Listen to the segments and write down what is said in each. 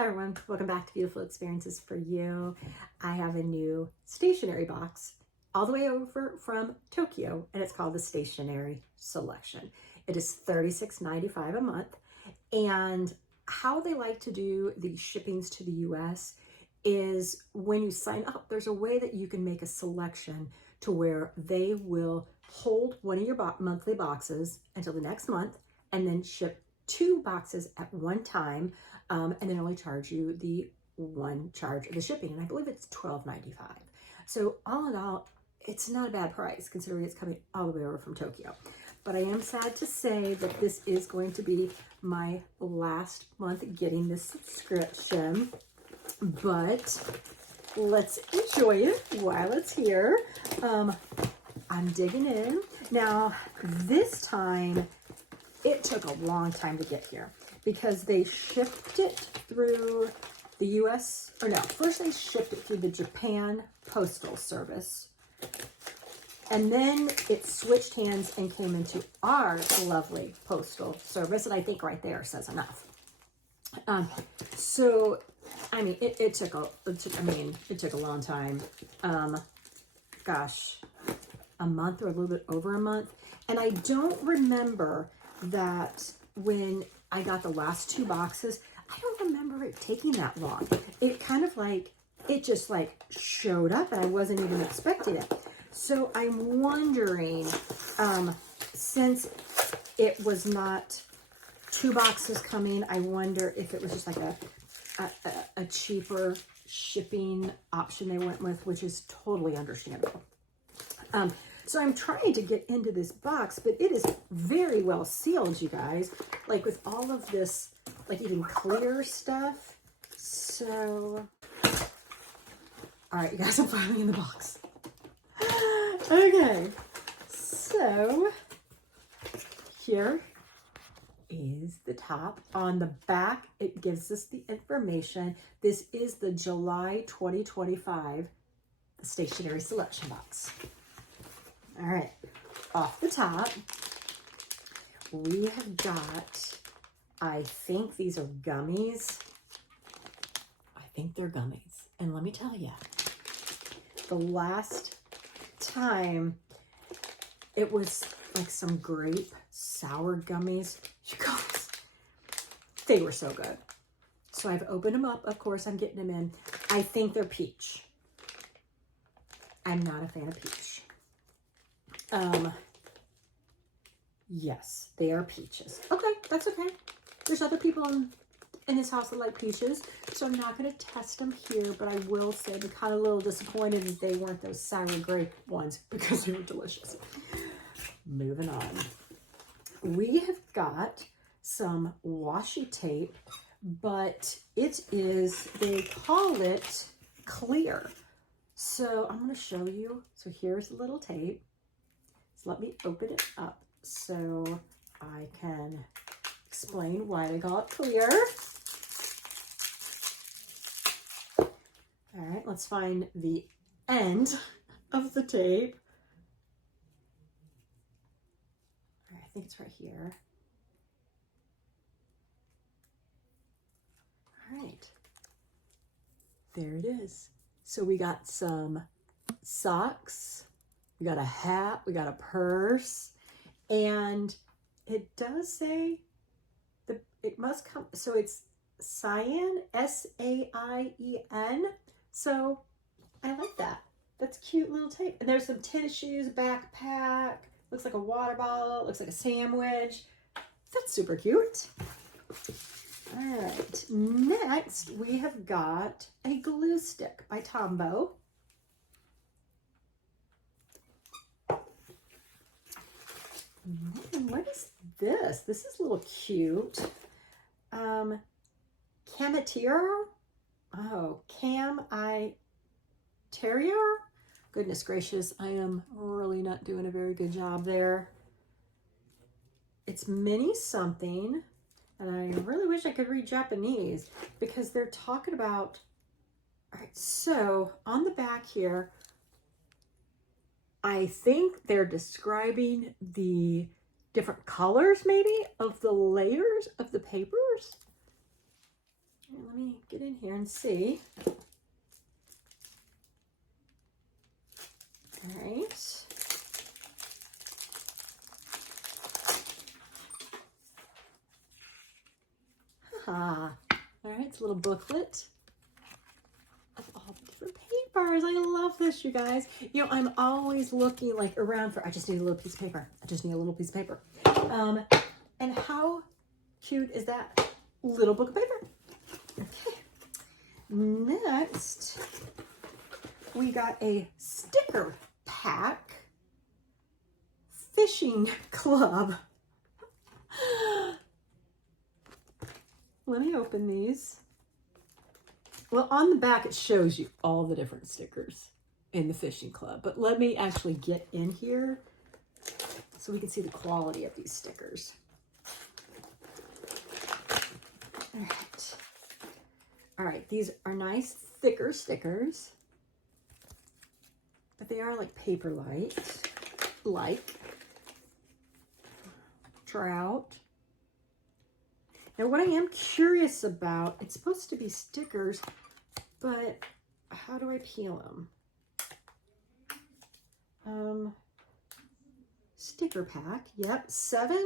Hi everyone, welcome back to Beautiful Experiences for You. I have a new stationery box all the way over from Tokyo, and it's called the Stationery Selection. It is $36.95 a month, and how they like to do the shippings to the US is when you sign up, there's a way that you can make a selection to where they will hold one of your monthly boxes until the next month and then ship 2 boxes at one time, and then only charge you the one charge of the shipping. And I believe it's $12.95. So all in all, it's not a bad price considering it's coming all the way over from Tokyo. But I am sad to say that this is going to be my last month getting this subscription, but let's enjoy it while it's here. I'm digging in. Now, this time, it took a long time to get here because they shipped it through the US, or no, first they shipped it through the Japan Postal Service. And then it switched hands and came into our lovely postal service. And I think right there says enough. So, I mean, it took a long time. Gosh, a month or a little bit over a month. And I don't remember that when I got the last 2 boxes, I don't remember it taking that long. It kind of like, it just like showed up and I wasn't even expecting it. So I'm wondering, since it was not 2 boxes coming, I wonder if it was just like a cheaper shipping option they went with, which is totally understandable. So I'm trying to get into this box, but it is very well sealed, you guys, like with all of this, like even clear stuff. So, all right, you guys, I'm finally in the box. Okay, so here is the top. On the back, it gives us the information. This is the July 2025 Stationery Selection box. All right, off the top, we have got, I think these are gummies. I think they're gummies. And let me tell you, the last time it was like some grape sour gummies. You guys, they were so good. So I've opened them up. Of course, I'm getting them in. I think they're peach. I'm not a fan of peach. Yes, they are peaches. Okay, that's okay. There's other people in this house that like peaches, so I'm not going to test them here, but I will say I'm kind of a little disappointed that they weren't those sour grape ones because they were delicious. Moving on. We have got some washi tape, but it is, they call it clear. So I'm going to show you. So here's a little tape. So let me open it up so I can explain why they call it clear. All right, let's find the end of the tape. All right, I think it's right here. All right, there it is. So we got some socks. We got a hat, we got a purse, and it does say it must come, so it's Saien, S-A-I-E-N. So I like that. That's cute little tape. And there's some tennis shoes, backpack, looks like a water bottle, looks like a sandwich. That's super cute. All right, next we have got a glue stick by Tombow. What is this? This is a little cute. Camatier? Oh, Terrier? Goodness gracious, I am really not doing a very good job there. It's mini something, and I really wish I could read Japanese because they're talking about, all right, so on the back here, I think they're describing the different colors maybe of the layers of the papers. let me get in here and see. All right. All right, it's a little booklet of all the different papers. I love this, you guys. You know, I'm always looking like around for, I just need a little piece of paper. I just need a little piece of paper. And how cute is that little book of paper? Okay. Next, we got a sticker pack, fishing club. Let me open these. Well, on the back, it shows you all the different stickers in the fishing club, but let me actually get in here so we can see the quality of these stickers. All right. All right, these are nice, thicker stickers, but they are like paper-like, like trout. Now, what I am curious about, it's supposed to be stickers, but how do I peel them? Sticker pack, yep, 7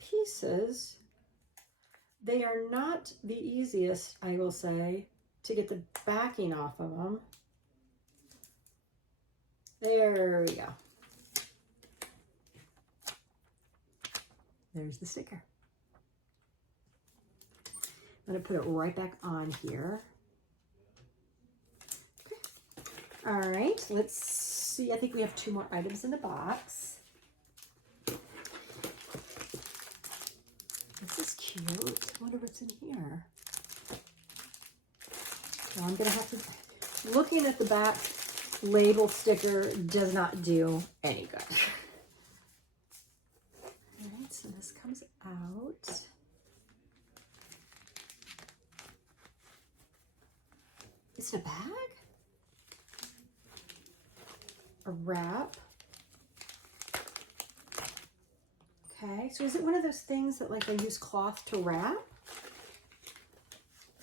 pieces. They are not the easiest, I will say, to get the backing off of them. There we go. There's the sticker. I'm going to put it right back on here. Okay. All right, let's see. I think we have 2 more items in the box. This is cute. I wonder what's in here. Well, I'm going to have to, looking at the back label sticker does not do any good. All right, so this comes out. Is it a bag? A wrap? Okay, so is it one of those things that like they use cloth to wrap?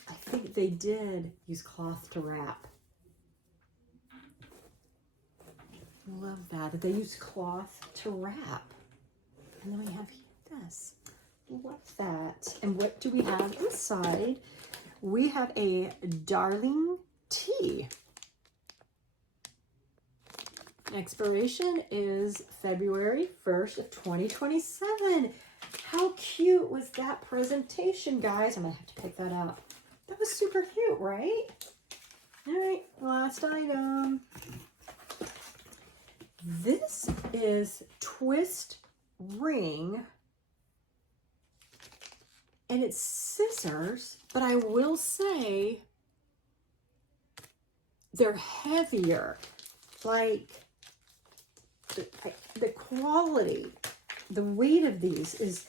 I think they did use cloth to wrap. Love that they use cloth to wrap. And then we have this. Love that. And what do we have inside? We have a Darling tea. Expiration is February 1st of 2027. How cute was that presentation, guys? I'm gonna have to pick that up. That was super cute, right? All right, last item. This is twist ring, and it's scissors, but I will say they're heavier. Like the quality, the weight of these is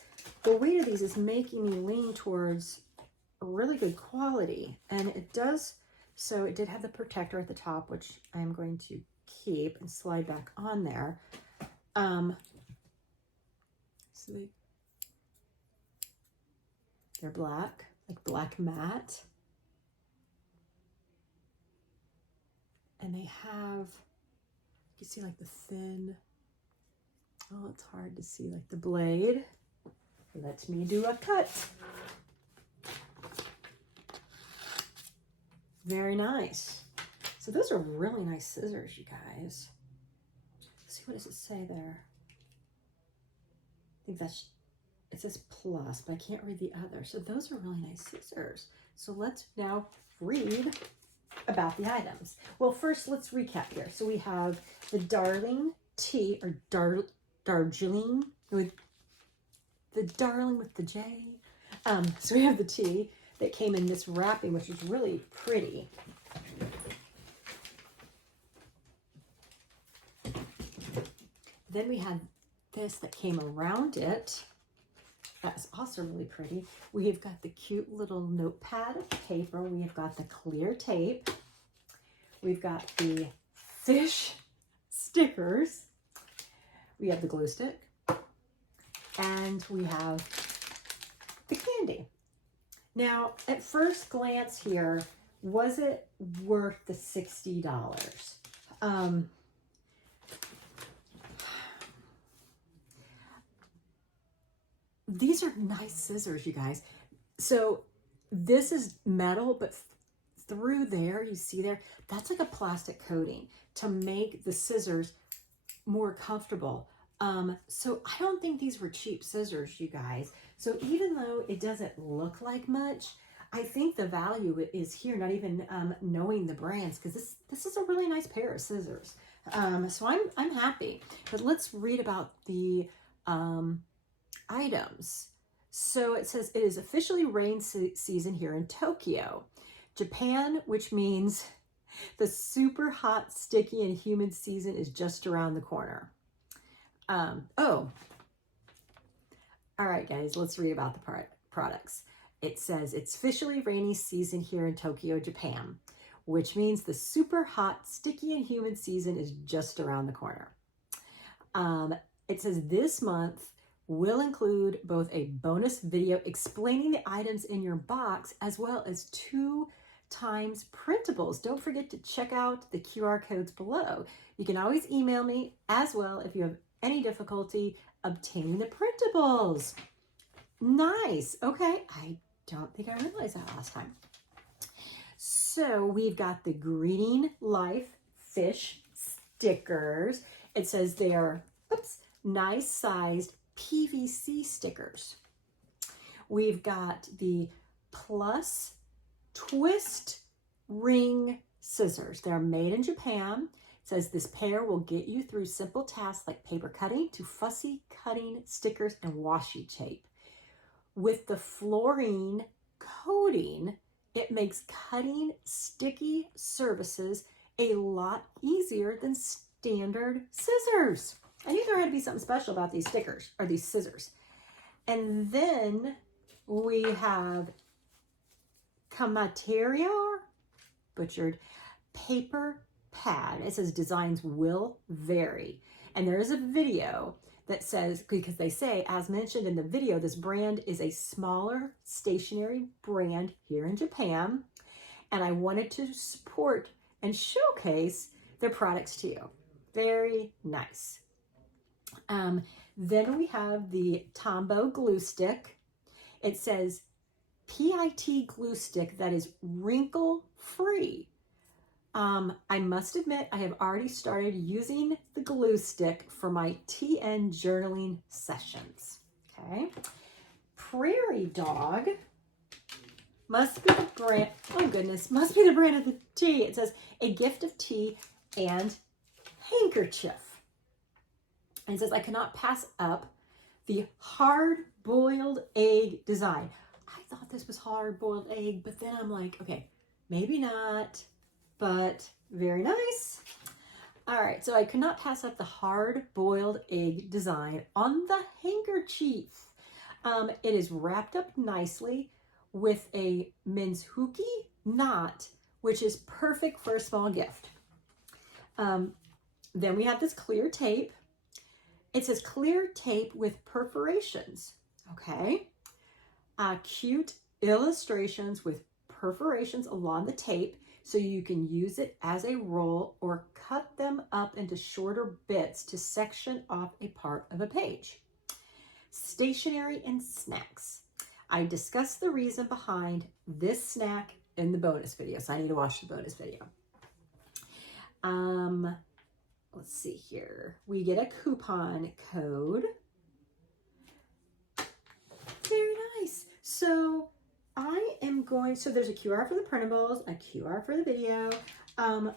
making me lean towards a really good quality. And it does, so it did have the protector at the top, which I'm going to keep and slide back on there. So they're black, like black matte. And they have, you can see like the thin, oh, it's hard to see, like the blade. Let me do a cut. Very nice. So those are really nice scissors, you guys. Let's see, what does it say there? I think that's, it says plus, but I can't read the other. So those are really nice scissors. So let's now read about the items. Well, first let's recap here. So we have the Darling tea, or Darjeeling, with the Darling with the J. So we have the tea that came in this wrapping, which is really pretty. Then we had this that came around it. That's also really pretty. We have got the cute little notepad of paper. We have got the clear tape. We've got the fish stickers. We have the glue stick. And we have the candy. Now, at first glance here, was it worth the $60? These are nice scissors, you guys. So this is metal, but through there, you see there, that's like a plastic coating to make the scissors more comfortable. So I don't think these were cheap scissors, you guys. So even though it doesn't look like much, I think the value is here, not even knowing the brands, because this is a really nice pair of scissors. So I'm happy. But let's read about the items. So it says it is officially rain season here in Tokyo, Japan, which means the super hot, sticky, and humid season is just around the corner. Oh, all right, guys, let's read about the products. It says it's officially rainy season here in Tokyo, Japan, which means the super hot, sticky, and humid season is just around the corner. It says this month will include both a bonus video explaining the items in your box as well as 2 times printables. Don't forget to check out the QR codes below. You can always email me as well if you have any difficulty obtaining the printables. Nice. Okay. I don't think I realized that last time. So we've got the Green Life fish stickers. It says they are, nice sized PVC stickers. We've got the Plus Twist Ring scissors. They're made in Japan. It says this pair will get you through simple tasks like paper cutting to fussy cutting stickers and washi tape. With the fluorine coating, it makes cutting sticky surfaces a lot easier than standard scissors. I knew there had to be something special about these stickers or these scissors. And then we have Kamateria, butchered, paper pad. It says designs will vary. And there is a video that says, because they say, as mentioned in the video, this brand is a smaller stationery brand here in Japan. And I wanted to support and showcase their products to you. Very nice. Then we have the Tombow glue stick. It says PIT glue stick that is wrinkle free. I must admit, I have already started using the glue stick for my TN journaling sessions. Okay. Prairie Dog must be the brand, oh goodness, must be the brand of the tea. It says a gift of tea and handkerchief. And it says, I cannot pass up the hard-boiled egg design. I thought this was hard-boiled egg, but then I'm like, okay, maybe not, but very nice. All right, so I could not pass up the hard-boiled egg design on the handkerchief. It is wrapped up nicely with a mensuki knot, which is perfect for a small gift. Then we have this clear tape. It says clear tape with perforations, okay? Cute illustrations with perforations along the tape so you can use it as a roll or cut them up into shorter bits to section off a part of a page. Stationery and snacks. I discussed the reason behind this snack in the bonus video, so I need to watch the bonus video. Let's see here. We get a coupon code. Very nice. So I am going, so there's a QR for the printables, a QR for the video.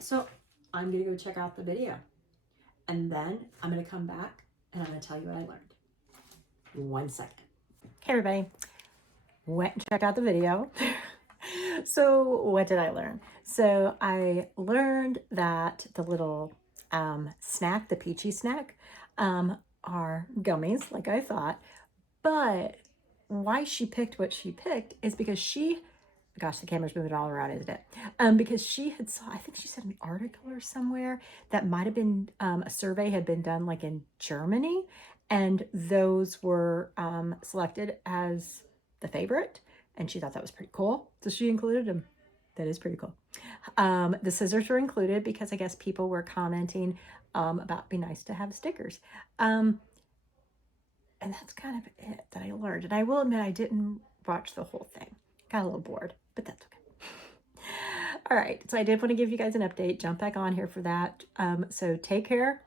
So I'm going to go check out the video. And then I'm going to come back and I'm going to tell you what I learned. 1 second. Hey everybody. Went and checked out the video. So what did I learn? So I learned that the little snack, the peachy snack, are gummies, like I thought. But why she picked what she picked is because she, gosh, the camera's moving all around, isn't it? Because she had saw, I think she said an article or somewhere that might have been a survey had been done like in Germany, and those were selected as the favorite. and she thought that was pretty cool. So she included them. That is pretty cool. The scissors were included because I guess people were commenting about it'd be nice to have stickers. And that's kind of it that I learned. And I will admit I didn't watch the whole thing. Got a little bored, but that's okay. All right, so I did want to give you guys an update. Jump back on here for that. So take care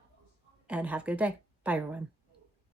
and have a good day. Bye, everyone.